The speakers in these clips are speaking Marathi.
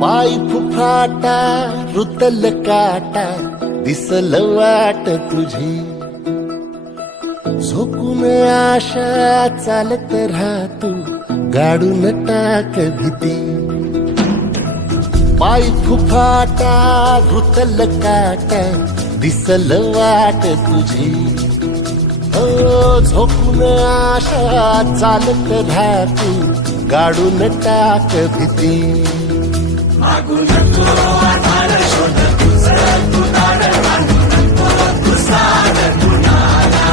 पाय फुफाटा रुतल काटा दिसल वाट तुझी झोकून आशा चालत राहतू गाडून टाक भीती पाय फुफाटा रुतल काटा दिसल वाट तुझी झोकून आशा चालत राहतू गाडून टाक भीती मागू नको आधार शोध तुझं तू दाड मागू नको तू साड कुणाला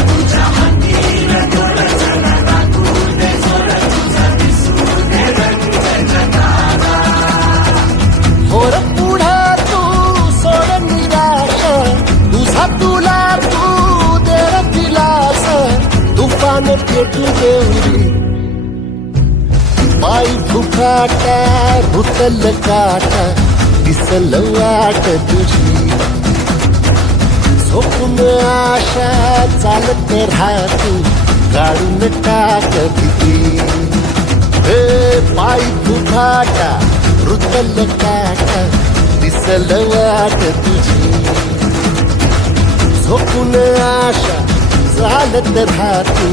तुझ्या हातीन थोडं जरा राखू दे जोर तुझा दिसू दे रंग जगाला होर पुढे तू सोड निराश तुझा तुला तू दे दिलास तुफान पेटू देऊरी पाय फुफाटा रुतल काटा दिसल वाट तुझी झोपून आशा चालत राहतू गाडून टाक भीती पाय फुफाटा रुतल काटा दिसल वाट तुझी झोपून आशा चालत राहतू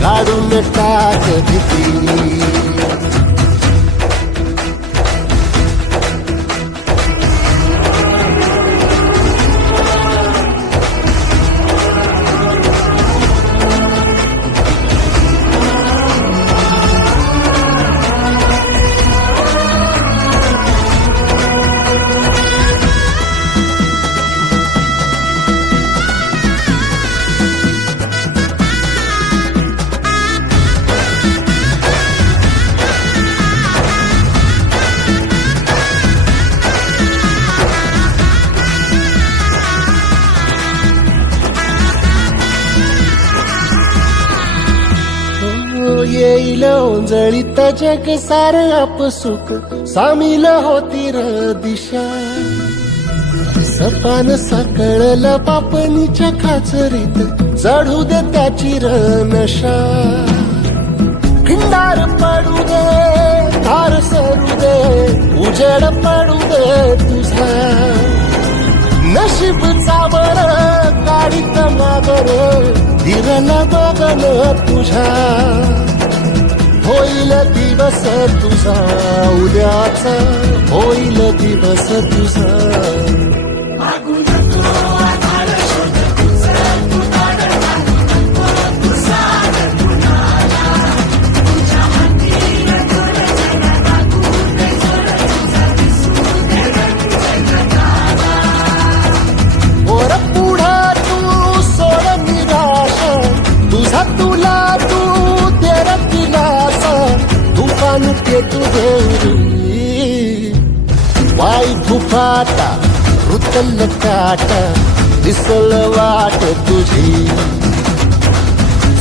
गाडून टाक भीती येईल ओंजळीत जग सार आपसुक सामील होती र दिशा सपान सकळल पापणीच्या खाचरीत चढू दे त्याची र नशा खिंडार पडू दे धार सरू दे उजेड पडू दे तुझा नशीब चाबर काढीत मागर दिरला बघन तुझ्या होईल दिवस तुझा उद्याचा होईल दिवस तुझा मागू नको आधार शोध तुझं तू दाड मागू नको तू साड कुणाला तुझ्या हातीन थोडं जरा राखू दे जोर तुझा दिसू दे रंग जगाला वर पुढे तू सोड निराश तुझा तुला तू तेरा दिलास तुफान पेटू देऊरी पाय फुफाटा रुतल काटा दिसल वाट तुझी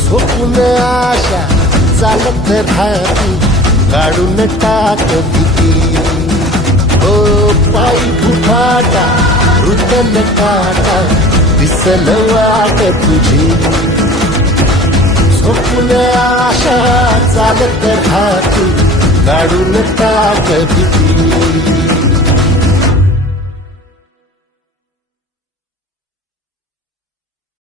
झोपून आशा चालत राहती काढून टाक भीती पाय फुफाटा रुतल काटा दिसल वाट तुझी झोपून आशा चालत राहती काढून टाक भीती